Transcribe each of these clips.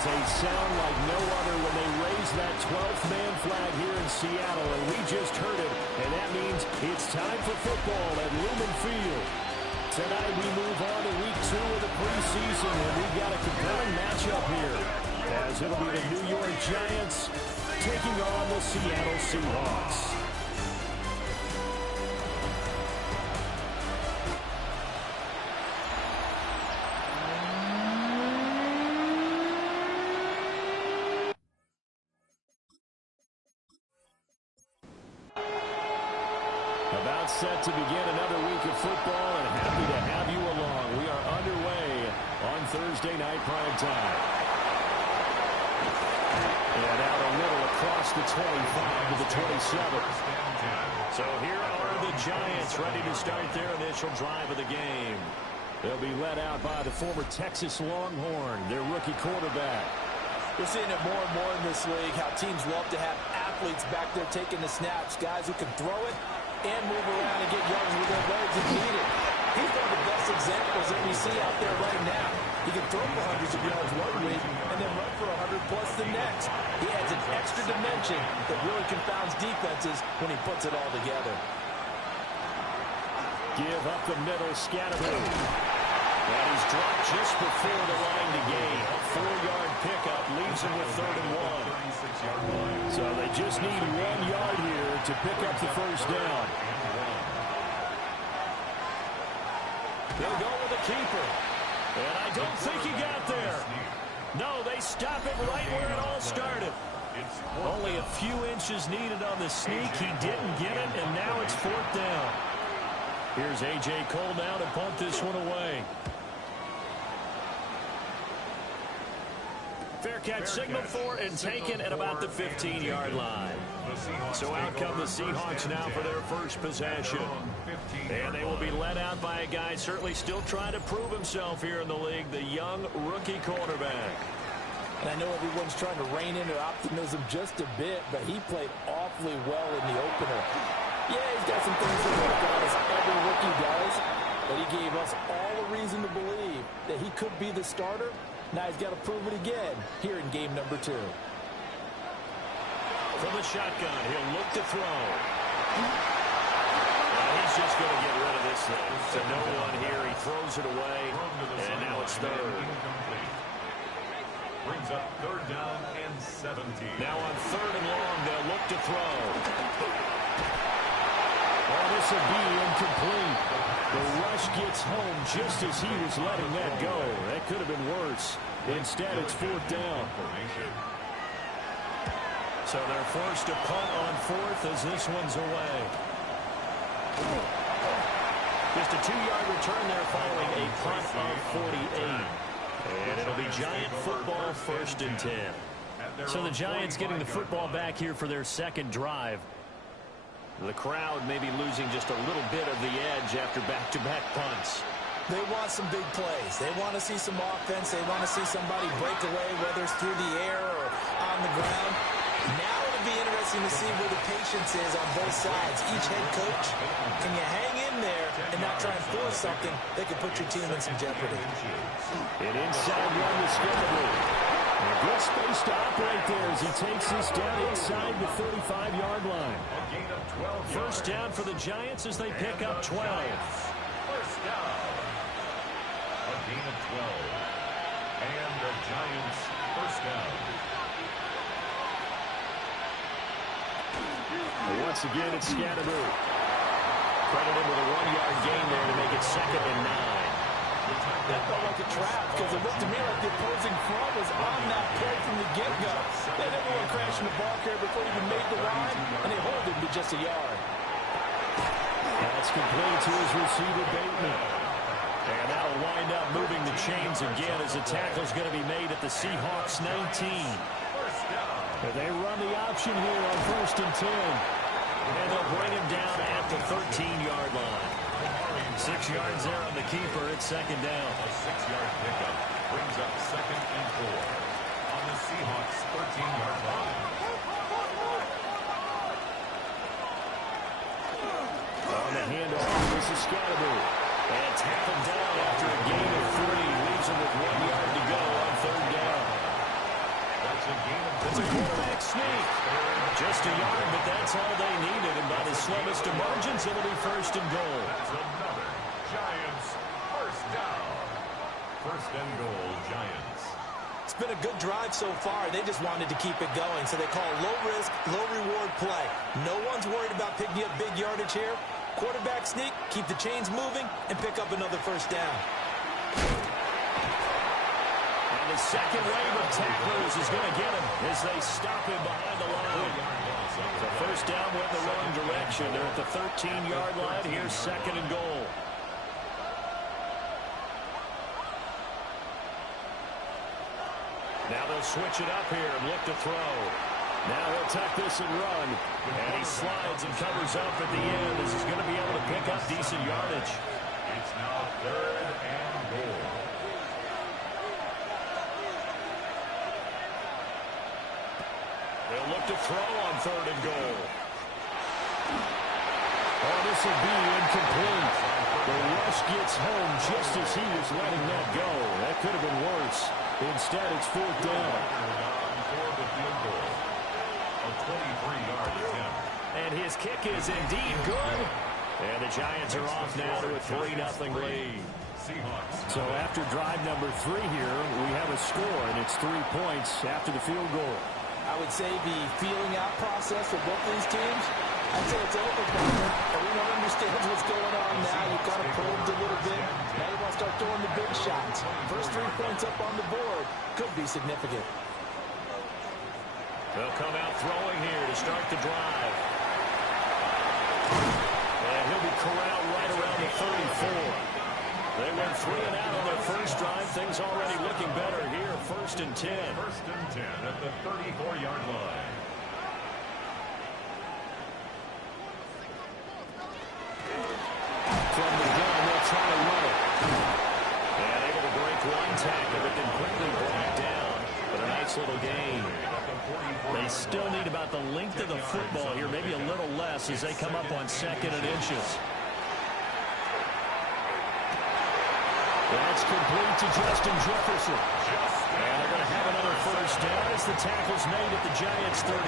is a sound like no other when they raise that 12th man flag here in Seattle, and we just heard it, and that means it's time for football at Lumen Field. Tonight we move on to week 2 of the preseason, and we've got a compelling matchup here, as it'll be the New York Giants taking on the Seattle Seahawks. About set to begin another week of football, and happy to have you along. We are underway on Thursday night prime time. And out a little across the 25 to the 27. So here are the Giants ready to start their initial drive of the game. They'll be led out by the former Texas Longhorn, their rookie quarterback. We're seeing it more and more in this league, how teams love to have athletes back there taking the snaps, guys who can throw it and move around and get yards with their legs if needed. He's one of the best examples that we see out there right now. He can throw for hundreds of yards one week and then run for 100 plus the next. He adds an extra dimension that really confounds defenses when he puts it all together. Give up the middle, Scatteroo. And he's dropped just before the line to gain. A 4-yard pickup leaves him with 3rd and 1. So they just need 1 yard here to pick up the first down. They'll go with a keeper. And I don't think he got there. No, they stop it right where it all started. Only a few inches needed on the sneak. He didn't get it, and now it's 4th down. Here's A.J. Cole now to punt this one away. Fair catch signaled for and taken at about the 15-yard line. So out come the Seahawks now for their first possession. And they will be led out by a guy certainly still trying to prove himself here in the league, the young rookie quarterback. And I know everyone's trying to rein in their optimism just a bit, but he played awfully well in the opener. Yeah, he's got some things to work on, as every rookie does, but he gave us all a reason to believe that he could be the starter. Now he's got to prove it again here in game number 2. From the shotgun, he'll look to throw. Now he's just going to get rid of this thing. So no one here. He throws it away, and now it's 3rd. Brings up 3rd down and 17. Now on 3rd and long, they'll look to throw. Oh, this will be incomplete. The rush gets home just as he was letting that go. That could have been worse. Instead, it's 4th down. So they're forced to punt on 4th as this one's away. Just a 2-yard return there following a punt of 48. And it'll be Giant football, 1st and 10. So the Giants getting the football back here for their second drive. The crowd may be losing just a little bit of the edge after back-to-back punts. They want some big plays. They want to see some offense. They want to see somebody break away, whether it's through the air or on the ground. Now it'll be interesting to see where the patience is on both sides. Each head coach, can you hang in there and not try and force something that could put your team in some jeopardy? An inside run to Scatteroo. A good space to operate there as he takes this down inside the 35-yard line. First down for the Giants as they pick up 12. First down. A gain of 12. And the Giants first down. Once again, it's Scatteroo. Credited with a 1-yard gain there to make it 2nd and 9. That felt like a trap because it looked to me like the opposing front was on that play from the get-go. They never went crashing the ball carrier before he even made the line, and they hold him to just a yard. That's complete to his receiver, Bateman. And that'll wind up moving the chains again as the tackle's going to be made at the Seahawks 19. And they run the option here on 1st and 10. And they'll bring him down at the 13-yard line. 6 yards there on the keeper. It's 2nd down. A 6-yard pickup brings up 2nd and 4 on the Seahawks 13-yard line. On the handoff, this is Scatteroo. And tackled down after a gain of 3. Leaves him with 1 yard to go on 3rd down. lost a yard, but that's all they needed. And by the slimmest of margins, it'll be first and goal. That's another Giants first down. First and goal, Giants. It's been a good drive so far. They just wanted to keep it going, so they call low-risk, low-reward play. No one's worried about picking up big yardage here. Quarterback sneak, keep the chains moving, and pick up another first down. And the second wave of tacklers is going to get him as they stop him behind the line. The first down went the wrong direction. They're at the 13-yard line. Here's second and goal. Now they'll switch it up here and look to throw. Now he'll tuck this and run. And he slides and covers up at the end as he's going to be able to pick up decent yardage. It's now third and goal. They'll look to throw on third and goal. Oh, this will be incomplete. The rush gets home just as he was letting that go. That could have been worse. Instead, it's fourth down. For the field goal. A 23-yard attempt. And his kick is indeed good. And the Giants are off now to a 3-0 lead. Seahawks. So after drive number 3 here, we have a score, and it's 3 points after the field goal. I would say the feeling out process for both these teams, I'd say it's over, partner. Everyone understands what's going on now. You kind of probed a little bit. Now you want to start throwing the big shots. First 3 points up on the board could be significant. They'll come out throwing here to start the drive. And he'll be corralled right around the 34. They went 3 and out on their first drive. Things already looking better here. First and 10. First and 10 at the 34-yard line. From the gun, they'll try to run it. And able to break one tackle, but then quickly brought down. But a nice little gain. They still need about the length of the football here, maybe a little less as they come up on 2nd and inches. That's complete to Justin Jefferson. And they're going to have another first down as the tackle's made at the Giants' 33.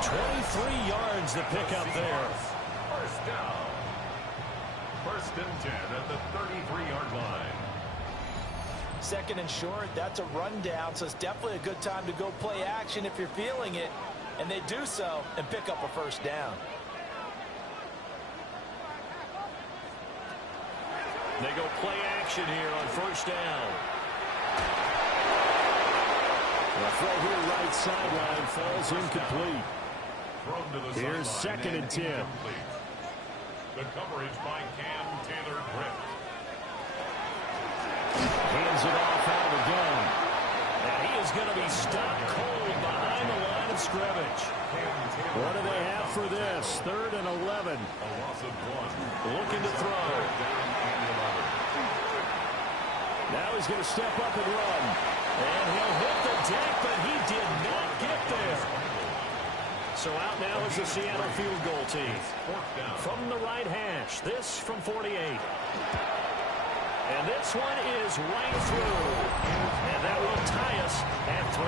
23 yards to pick up there. First down. First and 10 at the 33-yard line. 2nd and short, that's a rundown, so it's definitely a good time to go play action if you're feeling it. And they do so and pick up a first down. They go play action here on first down. The throw here right sideline falls incomplete. Here's 2nd and 10. The coverage by Cam Taylor-Britt. Hands it off out of the gun. And he is going to be stopped cold behind the line of scrimmage. What do they have for this? 3rd and 11. A loss of 1. Looking to throw. Now he's going to step up and run. And he'll hit the deck, but he did not get there. So out now is the Seattle field goal team. From the right hash, this from 48. And this one is right through. And that will tie us at 3-3.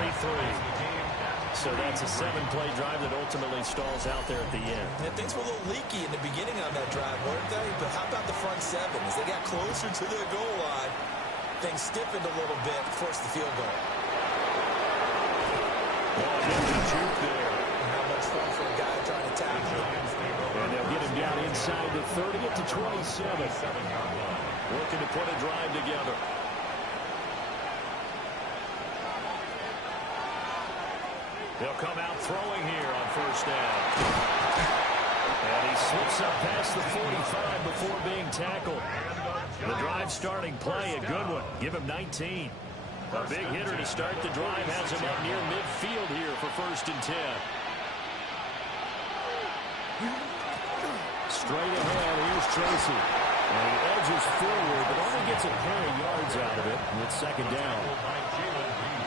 So that's a 7-play drive that ultimately stalls out there at the end. And things were a little leaky in the beginning on that drive, weren't they? But how about the front 7? As they got closer to their goal line, things stiffened a little bit, forced the field goal. Oh, juke there. How much fun for a guy trying to tackle. And they'll get him down inside the 30 to 27. Looking to put a drive together. They'll come out throwing here on first down. And he slips up past the 45 before being tackled. The drive starting play, a good one. Give him 19. A big hitter to start the drive has him up near midfield here for first and 10. Straight ahead, here's Tracy. And he edges forward, but only gets a pair of yards out of it. And it's second down.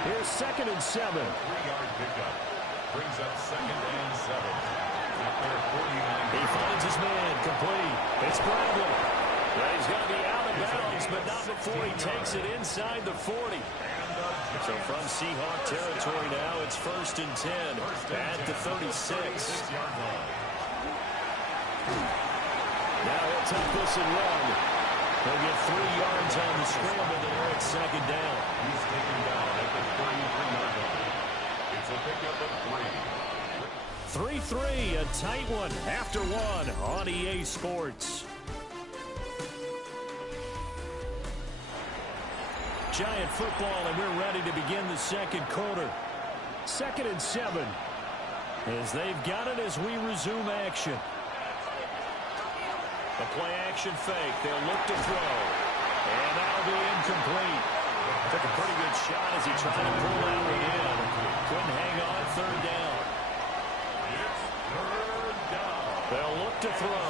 Here's 2nd and 7. 3-yard pickup. Brings up 2nd and 7. At their 49. He finds his man, complete. It's Bradley. Well, he's going to be out of bounds, but not before he takes it inside the 40. So from Seahawk territory now, it's 1st and 10 at the 36. Now he'll take this and run. He'll get 3 yards on the scramble there at 2nd down. He's taken down at the 33-yard line. It's a pickup of 3. 3-3, a tight one after 1 on EA Sports. Giant football, and we're ready to begin the 2nd quarter. 2nd and 7 as they've got it as we resume action. A play-action fake. They'll look to throw. And that'll be incomplete. Took a pretty good shot as he tried to pull that one in. Couldn't hang on. 3rd down. They'll look to throw.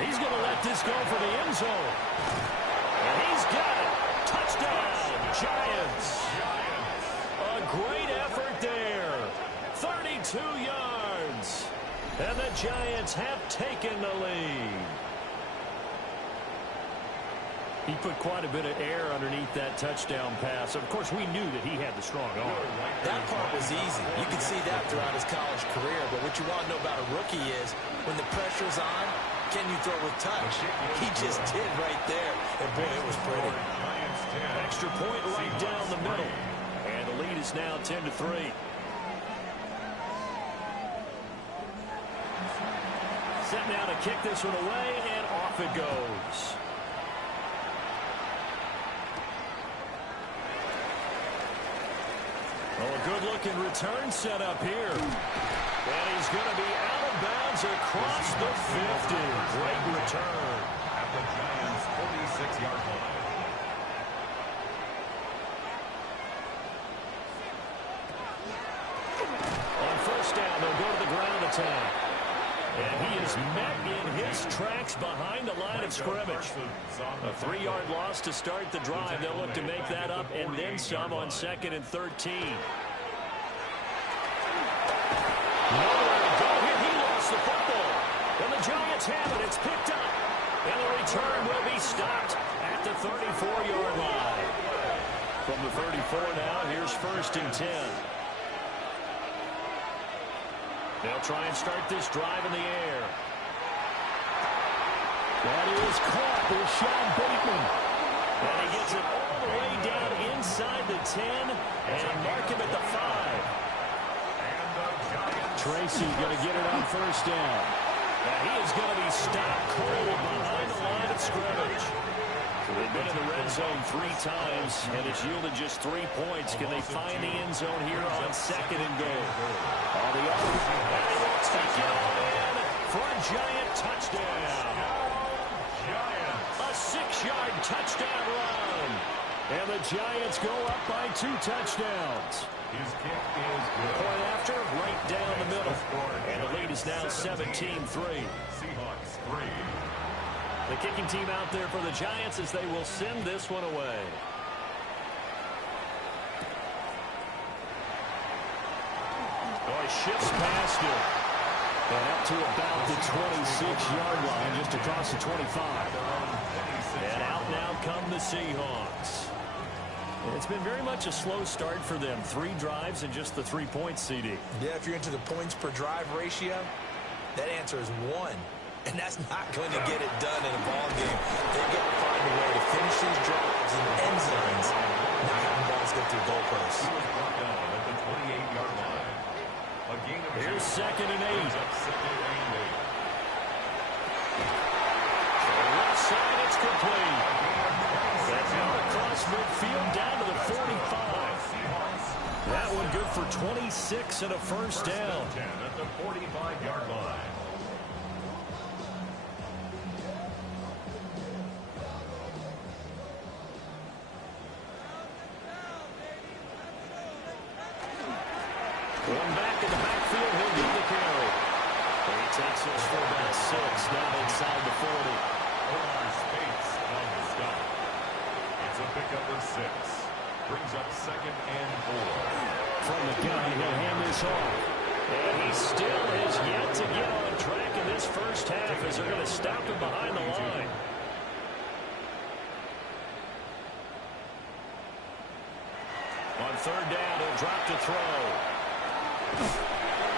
He's going to let this go for the end zone. And he's got it. Touchdown, Giants. A great effort there. 32 yards. And the Giants have taken the lead. He put quite a bit of air underneath that touchdown pass. Of course, we knew that he had the strong arm. That part was easy. You can see that throughout his college career. But what you want to know about a rookie is when the pressure's on, can you throw with touch? He just did right there. And, boy, it was pretty. Extra point right down the middle. And the lead is now 10-3. Set now to kick this one away, and off it goes. Oh, a good-looking return set up here. And he's going to be out of bounds across the 50. Great return. At the Giants' 46-yard line. On 1st down, they'll go to the ground attack. And he is met in his tracks behind the line of scrimmage. A 3-yard loss to start the drive. They'll look to make that up and then some on 2nd and 13. Nowhere to go here. He lost the football. And the Giants have it. It's picked up. And the return will be stopped at the 34-yard line. From the 34 now, here's 1st and 10. They'll try and start this drive in the air. That is caught with Sean Bateman. And he gets it all the way down inside the 10 and mark him at the 5. Tracy's going to get it on 1st down. And he is going to be stopped cold behind the line of scrimmage. So they've been in the red zone 3 times, and it's yielded just 3 points. Can they find the end zone here on 2nd and goal? On the other, and he will take it all in for a Giant touchdown. A 6-yard touchdown run. And the Giants go up by 2 touchdowns. His kick is good. Point after, right down the middle. And the lead is now 17-3. Seahawks 3. The kicking team out there for the Giants as they will send this one away. Oh, he shifts past him. And up to about the 26-yard line, just across the 25. And out now come the Seahawks. It's been very much a slow start for them. 3 drives and just the 3 points, CD. Yeah, if you're into the points per drive ratio, that answer is 1. And that's not going to get it done in a ball game. They've got to find a way to finish these drives in end zones, not having balls get through goalposts. He was brought down at the 28-yard line. A gain of 2. Here's 2nd and 8. So left side, it's complete. That's out across midfield down to the 45. That one good for 26 and a 1st down. At the 45-yard line. One back in the backfield, he'll get the carry. And he takes us for about 6, now inside the 40. Omar Spates on the stop. It's a pickup of 6. Brings up 2nd and 4. From the gun, he'll hand this off. And he still has yet to get on track in this first half as they're going to stop him behind the line. third down. He'll drop to throw.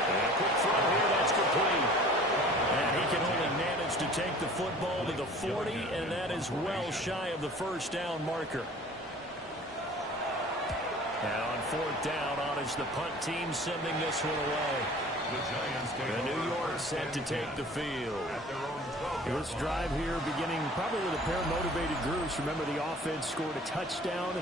And a quick throw here. That's complete. And he can only manage to take the football to the 40, and that is well shy of the first down marker. And on fourth down, on is the punt team sending this one away. The New York set to take the field. This drive here beginning probably with a pair of motivated groups. Remember, the offense scored a touchdown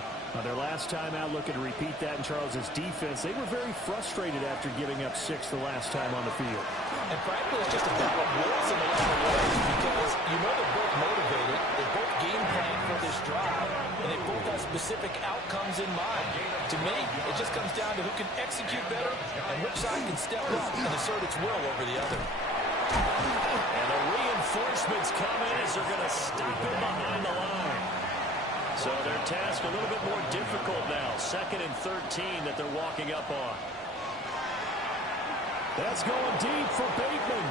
their last time out, looking to repeat that in Charles's defense. They were very frustrated after giving up 6 the last time on the field. And frankly, it's just a battle of wills in a lot of ways because you know they're both motivated. They both game plan for this drive, and they both have specific outcomes in mind. To me, it just comes down to who can execute better and which side can step up and assert its will over the other. And the reinforcements come in as they're going to stop him behind the line. So their task a little bit more difficult now. 2nd and 13 that they're walking up on. That's going deep for Bateman.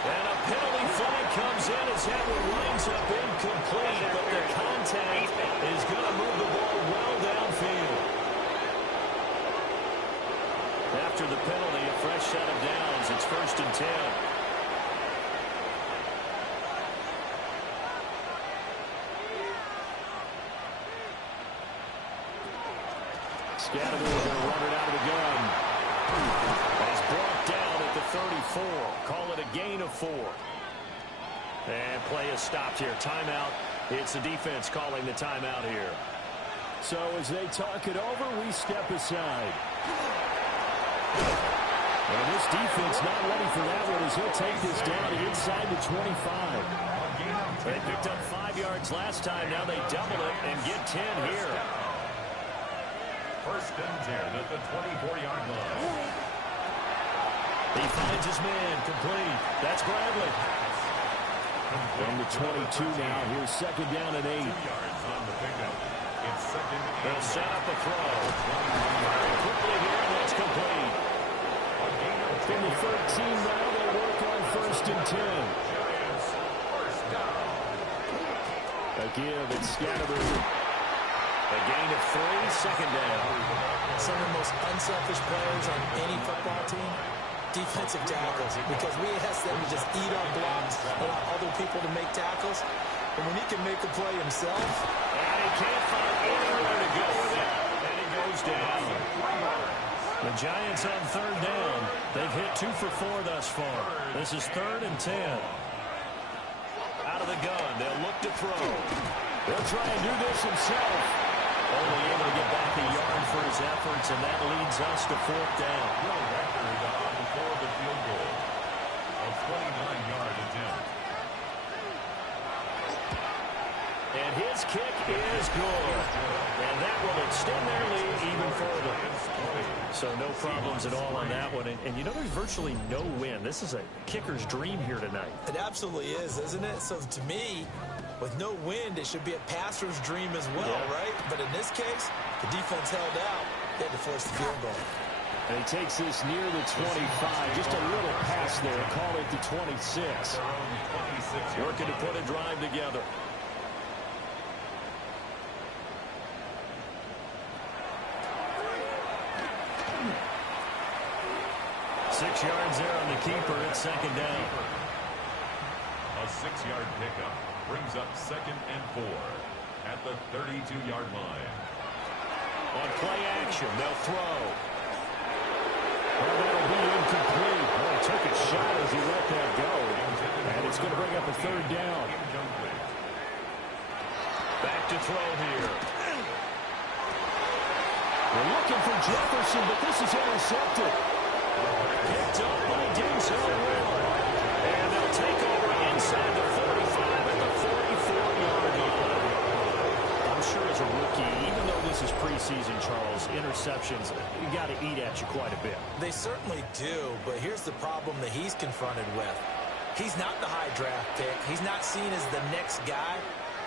And a penalty flag comes in as that one lines up incomplete. But the contact is going to move the ball well downfield. After the penalty, a fresh set of downs. It's 1st and 10. Scatterby going to run it out of the gun. He's brought down at the 34. Call it a gain of 4. And play is stopped here. Timeout. It's the defense calling the timeout here. So as they talk it over, we step aside. And this defense not ready for that one as he'll take this down inside the 25. They picked up 5 yards last time. Now they double it and get 10 here. 1st and 10 at the 24-yard line. He finds his man. Complete. That's Bradley. From the 22 now. Here's 2nd down and 8. 2 yards on the pickup. It's 2nd and 8. They'll set up a throw. Very quickly here, and that's complete. From the 13 now, they'll work on 1st and 10. Giants, 1st down. A give, it's Scatterby. A gain of 3, 2nd down. Some of the most unselfish players on any football team, defensive tackles, because we ask them to just eat our blocks, allow other people to make tackles. And when he can make a play himself, And he can't find anywhere to go with it. And he goes down. The Giants on 3rd down. They've hit 2 for 4 thus far. This is 3rd and 10. Out of the gun. They'll look to throw. They'll try and do this himself. Only able to get back a yard for his efforts, and that leads us to 4th down. No record before the field goal. A 29-yard attempt. And his kick is good. And that will extend their lead even further. So no problems at all on that one. And you know, there's virtually no win. This is a kicker's dream here tonight. it absolutely is, isn't it? So to me, with no wind, it should be a passer's dream as well, right? But in this case, the defense held out. They had to force the field goal. And he takes this near the 25. Just a little pass there. Call it the 26. Working to put a drive together. 6 yards there on the keeper. It's 2nd down. A 6-yard pickup brings up 2nd and 4 at the 32-yard line. On play action, they'll throw. Well, that'll be incomplete. Well, he took a shot as he let that go. And it's going to bring up a 3rd down. Back to throw here. They're looking for Jefferson, but this is intercepted. Picked up, but he didn't so well. And they'll take over inside the 45 at the 44-yard line. I'm sure as a rookie, even though this is preseason, Charles, interceptions, you got to eat at you quite a bit. They certainly do, but here's the problem that he's confronted with. He's not the high draft pick. He's not seen as the next guy.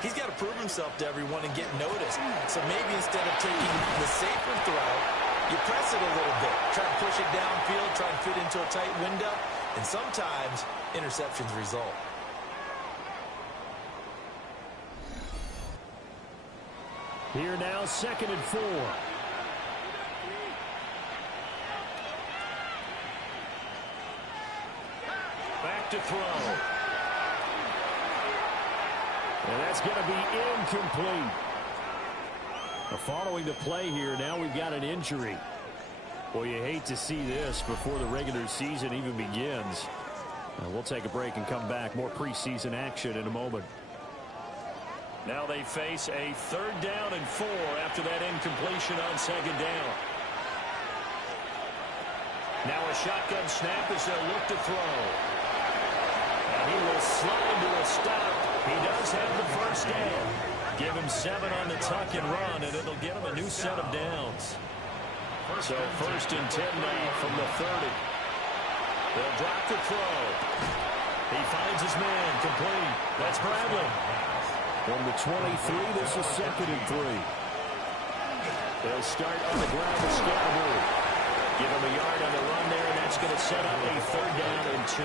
He's got to prove himself to everyone and get noticed. So maybe instead of taking the safer throw, you press it a little bit. Try to push it downfield, try to fit into a tight window, and sometimes interceptions result. Here now, 2nd and 4. look to throw. And that's going to be incomplete. Following the play here, now we've got an injury. Well, you hate to see this before the regular season even begins. We'll take a break and come back. More preseason action in a moment. Now they face a 3rd down and 4 after that incompletion on 2nd down. Now a shotgun snap as they'll look to throw. And he will slide to a stop. He does have the 1st down. Give him 7 on the tuck and run, and it'll get him a new set of downs. So 1st and 10 now from the 30. They'll drop the throw. He finds his man, complete. That's Bradley. From the 23, this is 2nd and 3. They'll start on the ground with Scatterbury. Give him a yard on the run there, and that's going to set up a 3rd down and 2.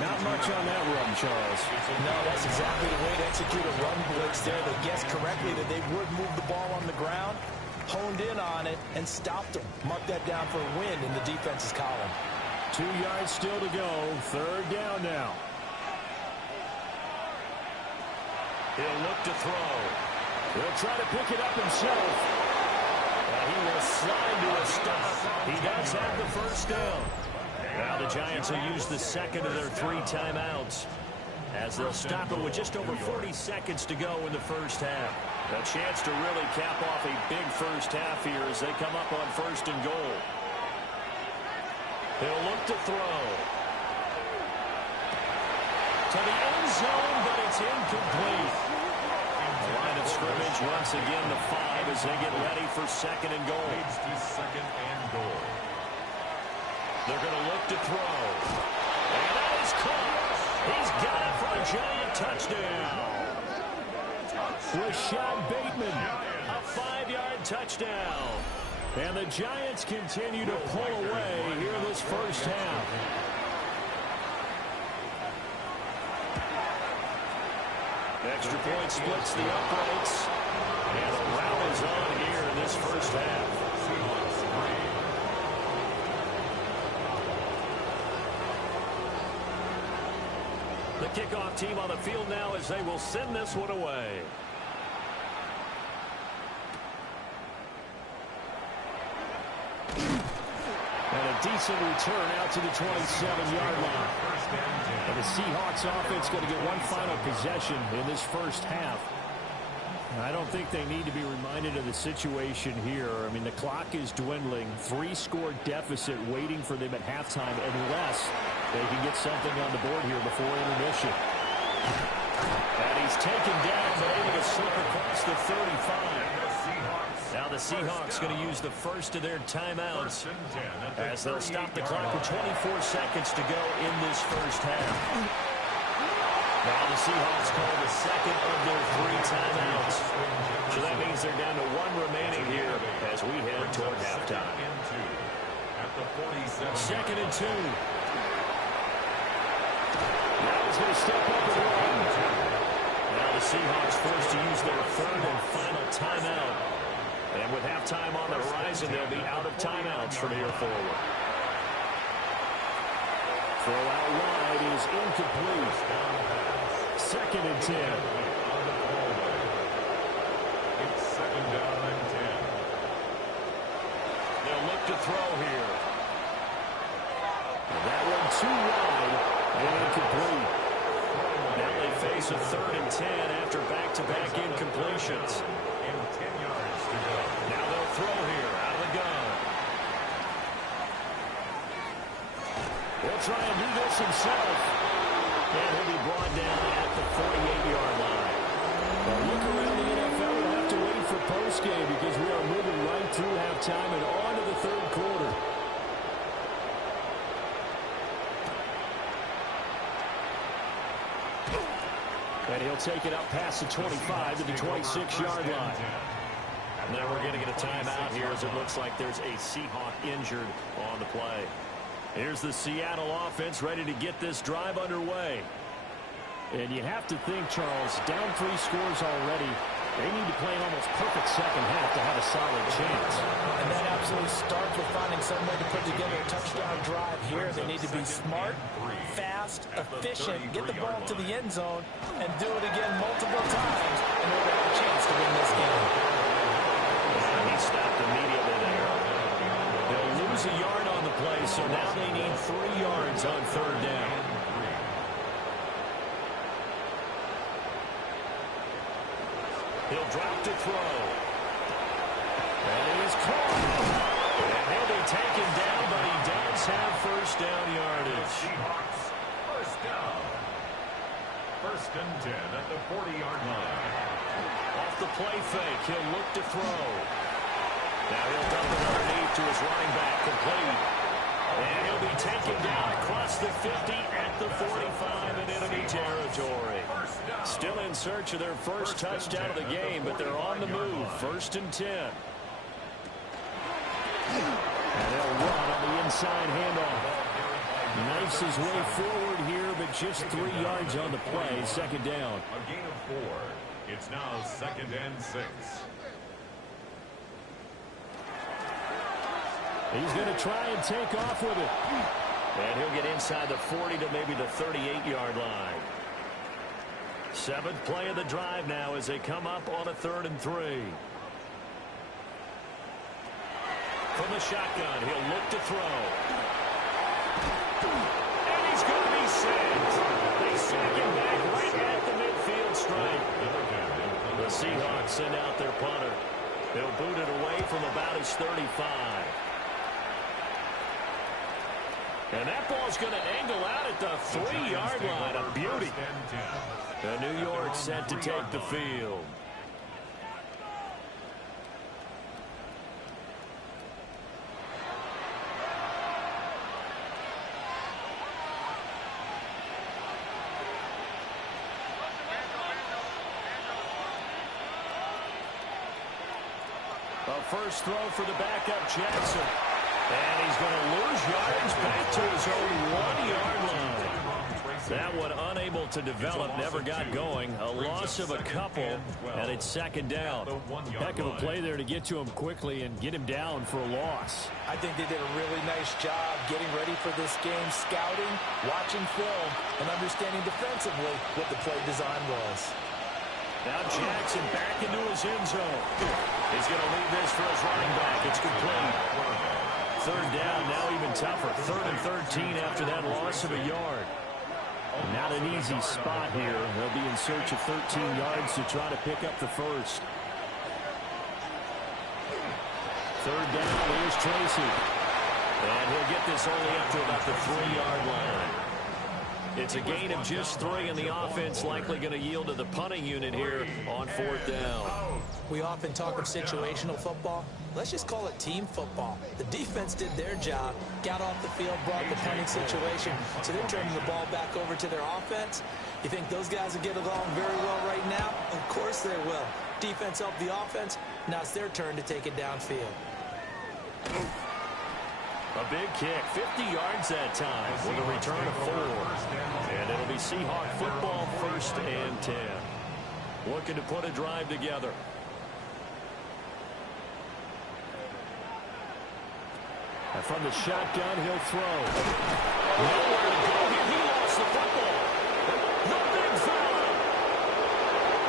Not much on that run, Charles. No, that's exactly the way to execute a run blitz there. They guessed correctly that they would move the ball on the ground, honed in on it, and stopped them. Mark that down for a win in the defense's column. 2 yards still to go. 3rd down now. He'll look to throw. He'll try to pick it up himself. He will slide to a stop. He does have the 1st down. Now the Giants will use the 2nd of their 3 timeouts as they'll stop it with just over 40 seconds to go in the 1st half. A chance to really cap off a big 1st half here as they come up on 1st and goal. He'll look to throw. To the end zone, but it's incomplete. The line of scrimmage once again the 5 as they get ready for 2nd and goal. Second and goal. They're going to look to throw. And that is caught. He's got it for a Giant touchdown. Rashad Bateman, a 5-yard touchdown. And the Giants continue to pull away here in this 1st half. Extra point splits the uprights. And the rout is on here in this 1st half. The kickoff team on the field now as they will send this one away. And a decent return out to the 27-yard line. And the Seahawks offense going to get one final possession in this 1st half. I don't think they need to be reminded of the situation here. I mean, the clock is dwindling. 3-score deficit waiting for them at halftime unless they can get something on the board here before intermission. And he's taken down, but able to slip across the 35. Now the Seahawks going to use the 1st of their timeouts as they'll stop the clock with 24 seconds to go in this 1st half. Now the Seahawks call the 2nd of their 3 timeouts. So that means they're down to 1 remaining here as we head toward halftime. 2nd and 2. Now he's going to step up and run. Now the Seahawks forced to use their 3rd and final timeout. And with halftime on the horizon, they'll be out of timeouts from here forward. Throw out wide is incomplete. 2nd and 10. It's 2nd down and 10. They'll look to throw here. And that one too wide and incomplete. Now they face a 3rd and 10 after back-to-back incompletions. And 10 yards to go. Now they'll throw here out of the gun. He'll try and do this himself. And he'll be brought down at the 48-yard line. Well, look around the NFL. We'll have to wait for postgame because we are moving right through halftime and on to the 3rd quarter. And he'll take it up past the 25 to the 26-yard line. Now we're going to get a timeout here as it looks like there's a Seahawk injured on the play. Here's the Seattle offense ready to get this drive underway. And you have to think, Charles, down 3 scores already. They need to play an almost perfect second half to have a solid chance. And that absolutely starts with finding some way to put together a touchdown drive here. They need to be smart, fast, efficient, get the ball to the end zone, and do it again multiple times in order to have a chance to win this game. He stopped immediately there. They'll lose a yard on the play, so now they need 3 yards on third down. He'll drop to throw. And he is caught. And he'll be taken down, but he does have first down yardage. Seahawks, first down. First and 10 at the 40-yard line. Off the play fake, he'll look to throw. Now he'll dump it underneath to his running back, complete. And he'll be taken down across the 50 at the 45 in enemy territory. Still in search of their first touchdown of the game, but they're on the move. First and 10. And they'll run on the inside handoff. Knifes his way forward here, but just 3 yards on the play. Second down. A gain of 4. It's now second and 6. He's going to try and take off with it. And he'll get inside the 40 to maybe the 38-yard line. 7th play of the drive now as they come up on a 3rd and 3. From the shotgun, he'll look to throw. And he's going to be sacked. They sack him back right at the midfield stripe. The Seahawks send out their punter. They'll boot it away from about his 35. And that ball's going to angle out at the 3-yard line. A beauty. And New York set to take the field. A first throw for the backup Jackson. And he's going to lose yards back to his own 1-yard line. That one unable to develop, never got going. A loss of a couple, and it's second down. Heck of a play there to get to him quickly and get him down for a loss. I think they did a really nice job getting ready for this game, scouting, watching film, and understanding defensively what the play design was. Now Jackson back into his end zone. He's going to leave this for his running back. It's complete. Third down, now even tougher. 3rd and 13 after that loss of a yard. Not an easy spot here. They'll be in search of 13 yards to try to pick up the first. 3rd down, here's Tracy. And he'll get this only up to about the 3-yard line. It's a gain of just 3, and the offense likely going to yield to the punting unit here on 4th down. We often talk of situational football. Let's just call it team football. The defense did their job, got off the field, brought the punting situation, so they're turning the ball back over to their offense. You think those guys will get along very well right now? Of course they will. Defense helped the offense. Now it's their turn to take it downfield. A big kick, 50 yards that time with a return of 4. And it'll be Seahawk football, 1st and 10. Looking to put a drive together. And from the shotgun, he'll throw. Nowhere to go here. He lost the football. The big fella.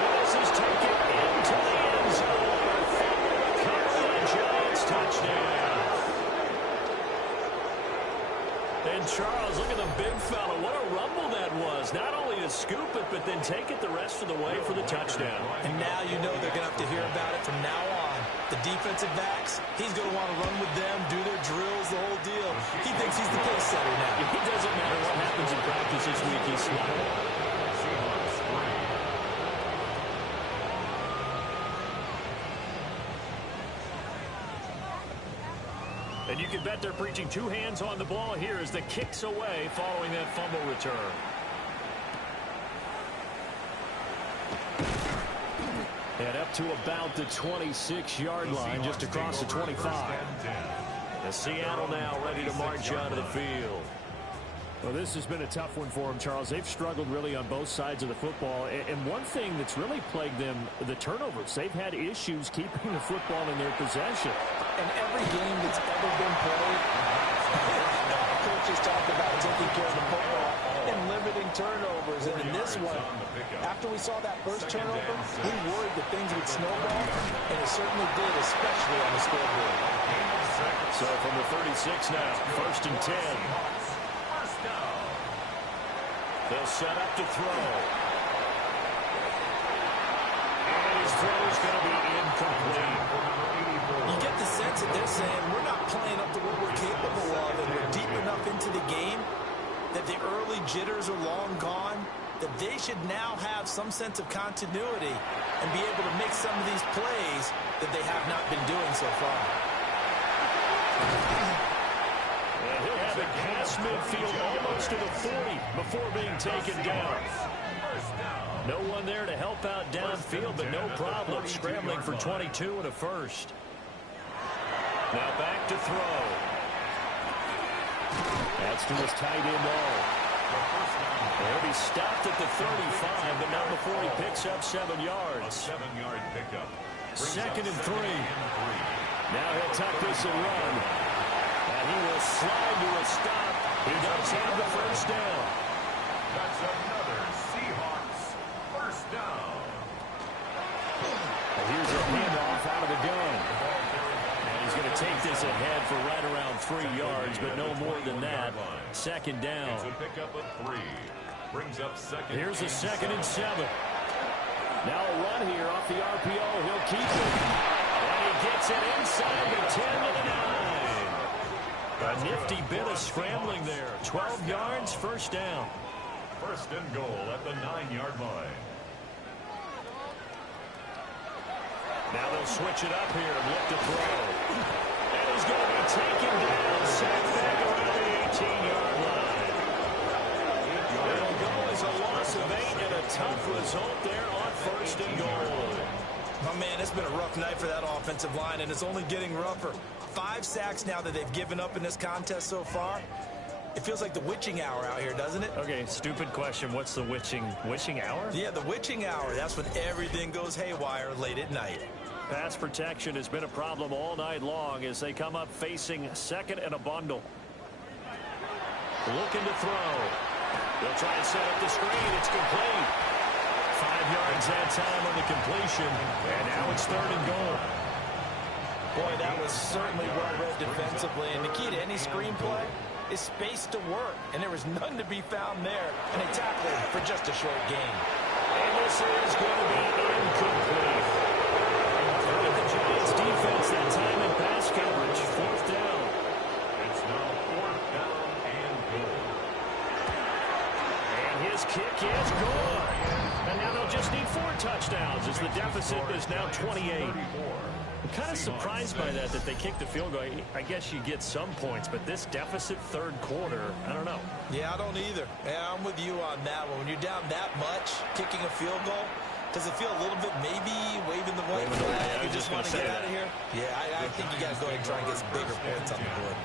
And this is taken into the end zone. Cover the Giants touchdown. And Charles, look at the big fella. What a rumble that was. Not only to scoop it, but then take it the rest of the way for the touchdown. And now you know they're going to have to hear about it from now on. The defensive backs, he's going to want to run with them, do their drills, the whole deal. He thinks he's the pace setter now. It doesn't matter what happens in practice this week. He's smiling. And you can bet they're preaching 2 hands on the ball here as the kick's away following that fumble return. And up to about the 26-yard line, just across the 25. And Seattle now ready to march out of the field. Well, this has been a tough one for them, Charles. They've struggled really on both sides of the football. And one thing that's really plagued them, the turnovers. They've had issues keeping the football in their possession. And every game that's ever been played, coaches talk about taking care of the football and limiting turnovers. And in this one, after we saw that first turnover, we worried that things would snowball, and it certainly did, especially on the scoreboard. So from the 36 now, 1st and 10. They'll set up to throw. And his throw is going to be incomplete. You get the sense that they're saying we're not playing up to what we're capable of, and we're deep enough into the game that the early jitters are long gone, that they should now have some sense of continuity and be able to make some of these plays that they have not been doing so far. And he'll have it past midfield almost to the 40 before being taken down. No one there to help out downfield, but no problem. Scrambling for 22 and a first. Now back to throw. That's to his tight end all. He'll be stopped at the 35, but not before he picks up 7 yards. 7-yard pickup. 2nd and 3. Now he'll tuck this and run. And he will slide to a stop. He does have the first down. That's another Seahawks first down. And here's a handoff out of the gun. And he's going to take this ahead for right around 3 yards, but no more than that. 2nd down. It's a pickup of 3. Brings up 2nd. Here's a 2nd and 7. Now a run here off the RPO. He'll keep it. And he gets it inside the 10 to the 9. A nifty bit of scrambling there. 12 yards, first down. 1st and goal at the 9-yard line. Now they'll switch it up here and look to throw. And he's going to be taken down. Sacked back around the 18-yard line. It'll go as a loss of 8 and a tough result there on 1st and goal. Oh, man, it's been a rough night for that offensive line, and it's only getting rougher. 5 sacks now that they've given up in this contest so far. It feels like the witching hour out here, doesn't it? Okay, stupid question. What's the witching hour? Yeah, the witching hour. That's when everything goes haywire late at night. Pass protection has been a problem all night long as they come up facing 2nd and a bundle. Looking to throw. They'll try and set up the screen. It's complete. 5 yards that time on the completion. And now it's 3rd and goal. Boy, that was certainly well-read defensively. And the key to any screenplay is space to work. And there was none to be found there. And they tackled for just a short gain. And this is going to be incomplete. Look at the Giants' defense that time in pass coverage. 4th down. It's now 4th down and goal. And his kick is good. And now they'll just need 4 touchdowns as the deficit is now 28. I'm kind of surprised by that they kicked the field goal. I guess you get some points, but this deficit 3rd quarter, I don't know. Yeah, I don't either. Yeah, I'm with you on that one. When you're down that much, kicking a field goal, does it feel a little bit maybe waving the white flag? You just want to get out of here? Yeah, I think you got to go ahead and try and get some bigger points on the board.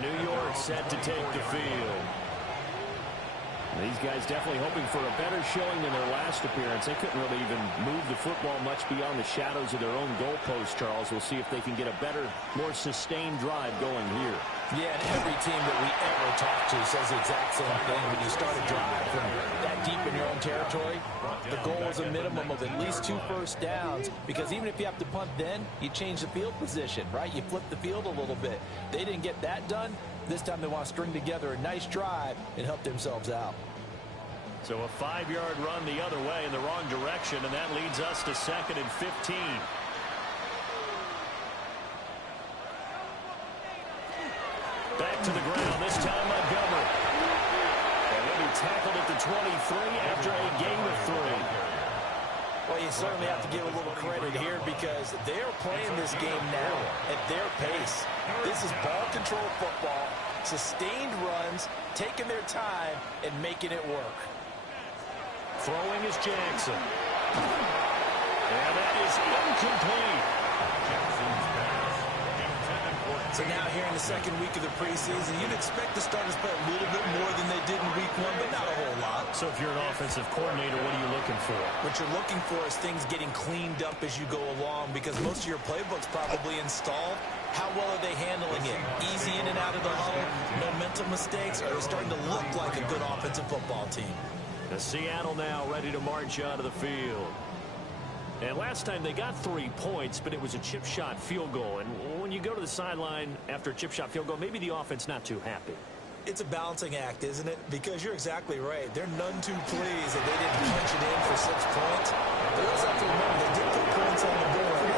New York set to take the field. These guys definitely hoping for a better showing than their last appearance. They couldn't really even move the football much beyond the shadows of their own goalpost, Charles. We'll see if they can get a better, more sustained drive going here. Yeah, and every team that we ever talk to says the exact same thing. When you start a drive from that deep in your own territory, the goal is a minimum of at least 2 first downs, because even if you have to punt then, you change the field position, right? You flip the field a little bit. They didn't get that done. This time they want to string together a nice drive and help themselves out. So a 5-yard run the other way in the wrong direction, and that leads us to 2nd and 15. Back to the ground, this time Montgomery. And he'll be tackled at the 23 after a gain of 3. Well, you certainly have to give a little credit here because they're playing this game now at their pace. This is ball control football, sustained runs, taking their time, and making it work. Throwing is Jackson. And that is incomplete. Jackson's pass intended for So now here in the second week of the preseason, you'd expect the starters to play a little bit more than they did in week one, but not a whole lot. So if you're an offensive coordinator, what are you looking for? What you're looking for is things getting cleaned up as you go along, because most of your playbook's probably installed. How well are they handling it? Easy in and out of the huddle, no mental mistakes, or are they starting to look like a good offensive football team? The Seattle now ready to march onto the field. And last time they got 3 points, but it was a chip shot field goal. And when you go to the sideline after a chip shot field goal, maybe the offense not too happy. It's a balancing act, isn't it? Because you're exactly right. They're none too pleased that they didn't punch it in for 6 points. They also have to remember they did put points on the board.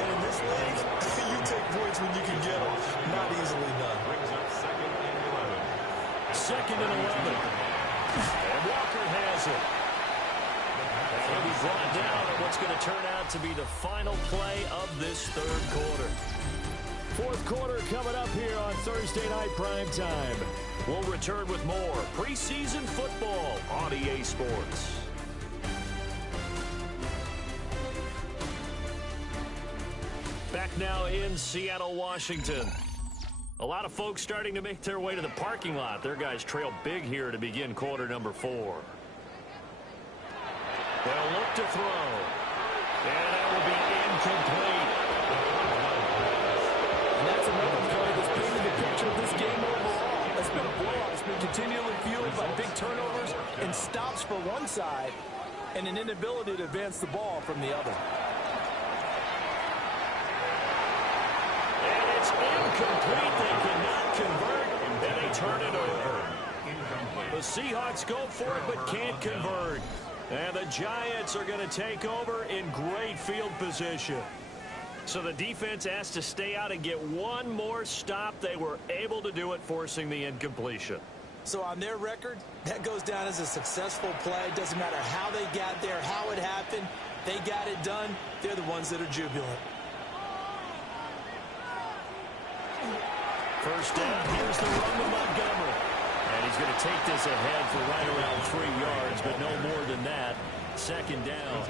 And in this league, you take points when you can get them. Not easily done. Second and 11. And Walker has it. He'll be brought down at what's going to turn out to be the final play of this third quarter. Fourth quarter coming up here on Thursday Night Primetime. We'll return with more preseason football on EA Sports. Back now in Seattle, Washington. A lot of folks starting to make their way to the parking lot. Their guys trail big here to begin quarter number 4. They'll look to throw. And that will be incomplete. And that's another play that's painted the picture of this game overall. It's been a blowout. It's been continually fueled by big turnovers and stops for one side and an inability to advance the ball from the other. And it's incomplete. They cannot convert, and they turn it over. The Seahawks go for it but can't convert. And the Giants are going to take over in great field position. So the defense has to stay out and get one more stop. They were able to do it, forcing the incompletion. So on their record, that goes down as a successful play. Doesn't matter how they got there, how it happened. They got it done. They're the ones that are jubilant. First down, here's the run to Montgomery. And he's going to take this ahead for right around 3 yards, but no more than that. Second down.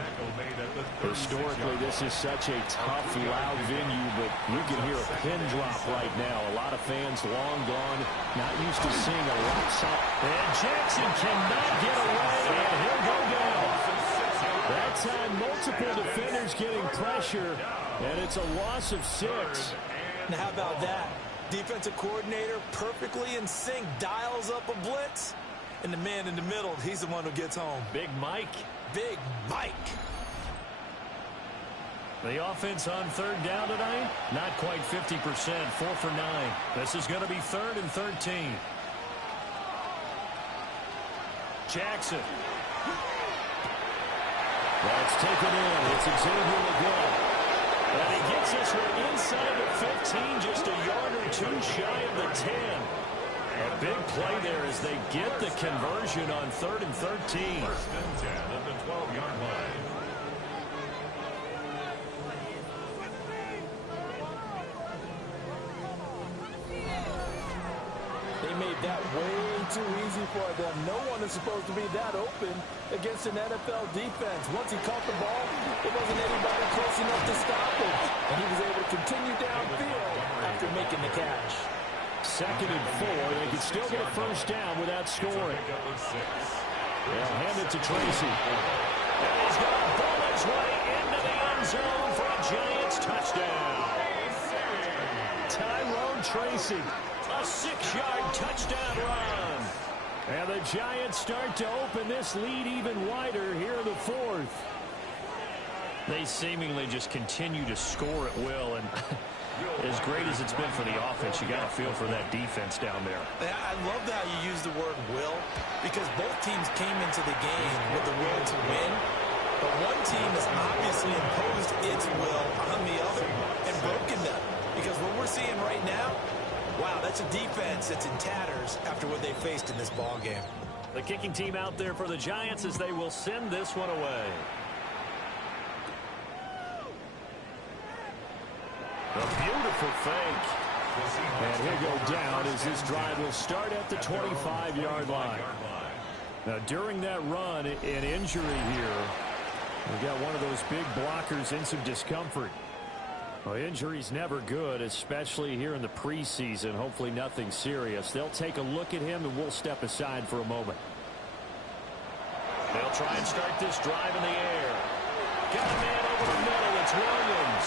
Historically, this is such a tough, loud venue, but you can hear a pin drop right now. A lot of fans long gone, not used to seeing a lot of. And Jackson cannot get away, and he'll go down. That time, multiple defenders getting pressure, and it's a loss of 6. Now, how about that? Defensive coordinator perfectly in sync, dials up a blitz, and the man in the middle, he's the one who gets home. Big Mike. Big Mike. The offense on third down tonight, not quite 50%, 4 for 9. This is going to be 3rd and 13. Jackson. That's taken in. It's Xavier McGill. And he gets this one inside the 15, just a yard or 2 shy of the 10. A big play there as they get the conversion on 3rd and 13. First and 10 at the 12-yard line. They made that way too easy for them. No one is supposed to be that open against an NFL defense. Once he caught the ball, there wasn't anybody close enough to stop him. And he was able to continue downfield after making the catch. 2nd and 4. They can still get a first down without scoring. They'll hand it to Tracy. And he's going to ball his way into the end zone for a Giants touchdown. Tyrone Tracy. A 6-yard touchdown run. And the Giants start to open this lead even wider here in the 4th. They seemingly just continue to score at will, and as great as it's been for the offense, you got to feel for that defense down there. I love how you use the word will, because both teams came into the game with the will to win, but one team has obviously imposed its will on the other and broken them, because what we're seeing right now, wow, that's a defense that's in tatters after what they faced in this ball game. The kicking team out there for the Giants as they will send this one away. A beautiful fake. And he'll go down as this drive will start at the 25-yard line. Now, during that run, an injury here. We've got one of those big blockers in some discomfort. Well, injury's never good, especially here in the preseason. Hopefully nothing serious. They'll take a look at him, and we'll step aside for a moment. They'll try and start this drive in the air. Got a man over the middle. It's Williams.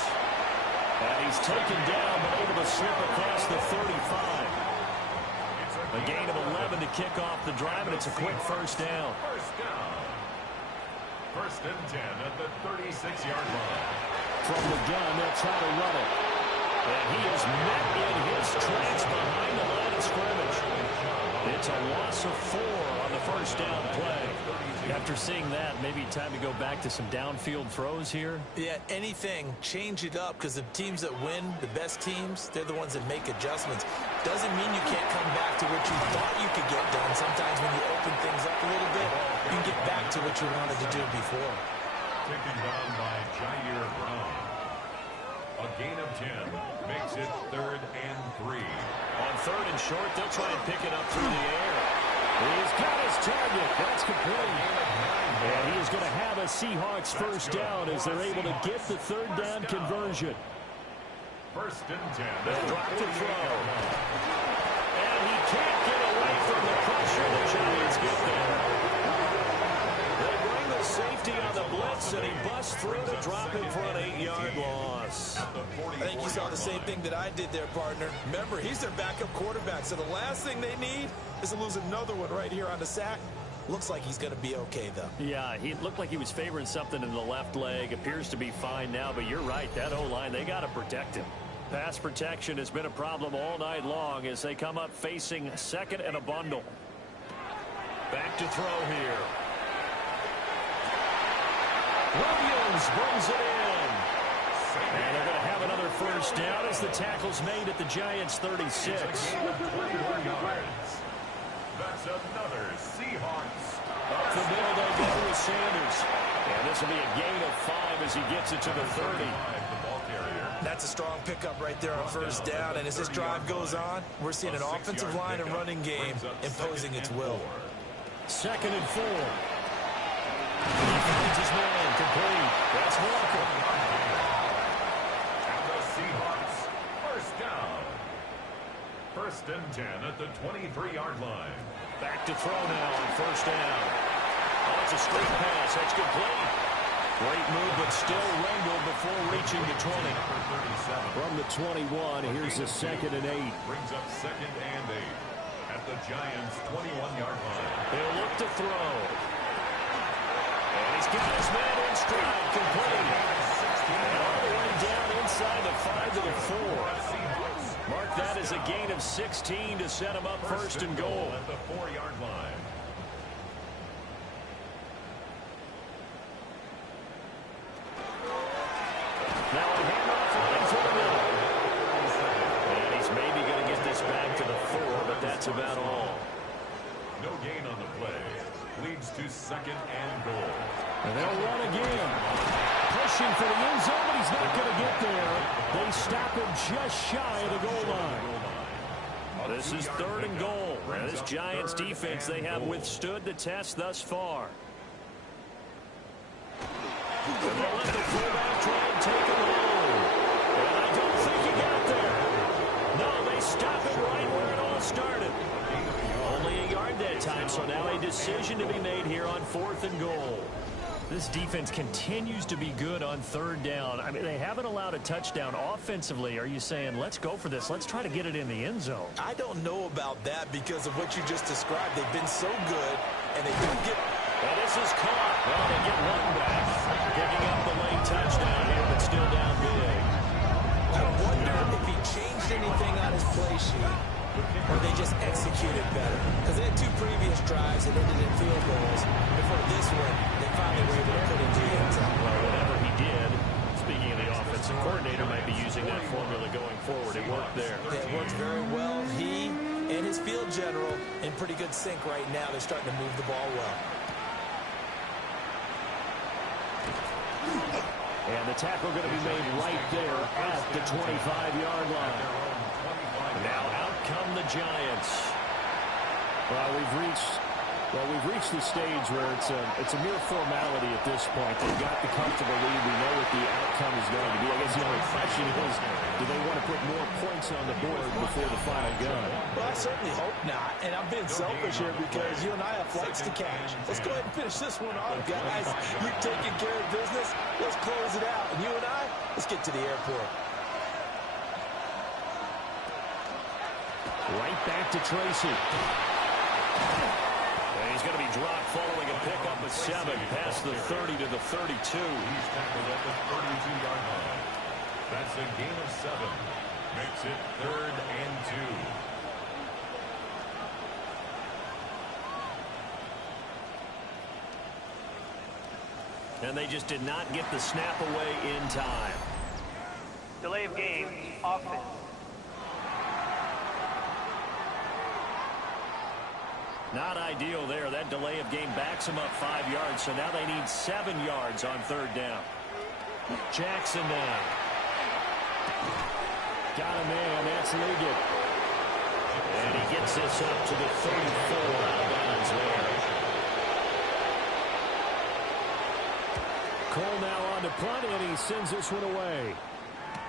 And he's taken down, but able to slip across the 35. A gain of 11 to kick off the drive, and it's a quick first down. First and 10 at the 36-yard line. From the gun, they'll try to run it. And he is met in his tracks behind the line of scrimmage. It's a loss of 4 on the first down play. After seeing that, maybe time to go back to some downfield throws here. Yeah, anything. Change it up, because the teams that win, the best teams, they're the ones that make adjustments. Doesn't mean you can't come back to what you thought you could get done. Sometimes when you open things up a little bit, you can get back to what you wanted to do before. Taken down by Jair Brown. A gain of 10 makes it 3rd and 3. On 3rd and short, they'll try and pick it up through the air. He's got his target. That's complete. And he is going to have a Seahawks first down as they're able to get the 3rd down conversion. First and 10. They'll drop to throw. And he can't get away from the pressure. The Giants get there. They bring the safety on the blitz, and he busts through to drop him for an 8-yard loss. I think you saw the same thing that I did there, partner. Remember, he's their backup quarterback, so the last thing they need is to lose another one right here on the sack. Looks like he's going to be okay, though. Yeah, he looked like he was favoring something in the left leg. Appears to be fine now, but you're right. That O-line, they got to protect him. Pass protection has been a problem all night long as they come up facing 2nd and a bundle. Back to throw here. Williams brings it in. And they're going to have another first down as the tackle's made at the Giants' 36. That's another Seahawks. Up the middle they go with Sanders. And this will be a gain of 5 as he gets it to the 30. That's a strong pickup right there on first down. And as this drive goes on, we're seeing an offensive line and running game imposing its will. 2nd and 4. He finds his man complete. That's Walker. And the Seahawks first down. First and 10 at the 23-yard line. Back to throw now on first down. Oh, it's a straight pass. That's complete. Great move, but still wrangled before reaching the 20. From the 21, here's the 2nd and 8. Brings up 2nd and 8 at the Giants' 21-yard line. They'll look to throw. And he's got his man in stride, complete. And all the way down inside the 5 to the 4. Mark that as a gain of 16 to set him up first and goal. At the 4-yard line. Now a handoff line for the middle. And he's maybe going to get this back to the 4, but that's about all. No gain on the play. Leads to 2nd and goal. And they'll run again. Pushing for the end zone, but he's not going to get there. They stop him just shy of the goal line. This is 3rd and goal. And this Giants defense, they have withstood the test thus far. And they'll let the fullback try and take him home. And I don't think he got there. No, they stop him right where it all started. Only a yard that time, so now a decision to be made here on 4th and goal. This defense continues to be good on 3rd down. I mean, they haven't allowed a touchdown offensively. Are you saying, let's go for this? Let's try to get it in the end zone. I don't know about that because of what you just described. They've been so good, and they don't get... And this is caught. Well, they get one back. Picking up the late touchdown here, but still down big. I wonder if he changed anything on his play sheet, or they just executed better. Because they had 2 previous drives that ended in field goals. Before this one, they finally were able to put it into the end zone. Well, whatever he did, speaking of the offensive coordinator, might be using that formula going forward. It worked there. It worked very well. He and his field general in pretty good sync right now. They're starting to move the ball well. And the tackle going to be made right there at the 25-yard line. Now out come the Giants. Well, we've reached Well, we've reached the stage where it's a mere formality at this point. They've got the comfortable lead. We know what the outcome is going to be. I guess the only question is, do they want to put more points on the board before the final gun? Well, I certainly hope not. And I'm being selfish here because you and I have flights to catch. Let's go ahead and finish this one off, guys. You've taken care of business. Let's close it out. And you and I, let's get to the airport. Right back to Tracy. He's going to be dropped following a pickup of 7 past the 30 to the 32. He's tackled at the 32-yard line. That's a gain of 7. Makes it 3rd and 2. And they just did not get the snap away in time. Delay of game, offense. Not ideal there. That delay of game backs them up 5 yards, so now they need 7 yards on 3rd down. Jackson now. Got a man. That's Liggett. And he gets this up to the 34 out of bounds there. Cole now on to punt, and he sends this one away.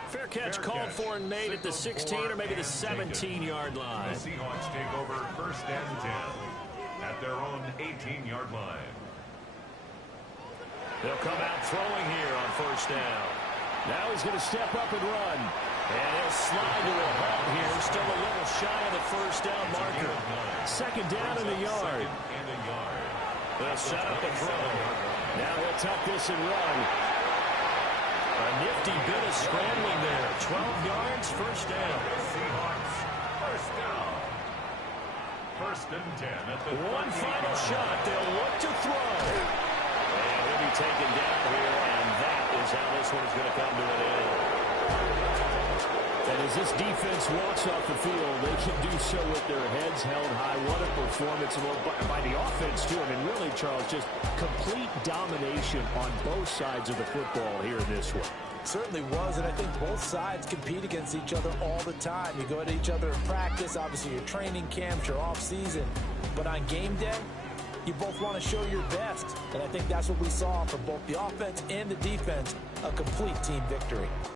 Fair catch called for and made at the 16 or maybe the 17-yard line. The Seahawks take over 1st and 10 at their own 18-yard line. They'll come out throwing here on 1st down. Now he's going to step up and run. And he'll slide to a halt here. Still a little shy of the 1st down marker. 2nd down in the yard. They'll set up and throw. Now he'll tuck this and run. A nifty bit of scrambling there. 12 yards, 1st down. Seahawks, 1st down. 1st and 10 at the One final shot. They'll look to throw. And he'll be taken down here, and that is how this one is going to come to an end. And as this defense walks off the field, they can do so with their heads held high. What a performance by the offense, too. I mean, really, Charles, just complete domination on both sides of the football here in this one. Certainly was, and I think both sides compete against each other all the time. You go at each other in practice, obviously your training camps, your off-season. But on game day, you both want to show your best. And I think that's what we saw from both the offense and the defense, a complete team victory.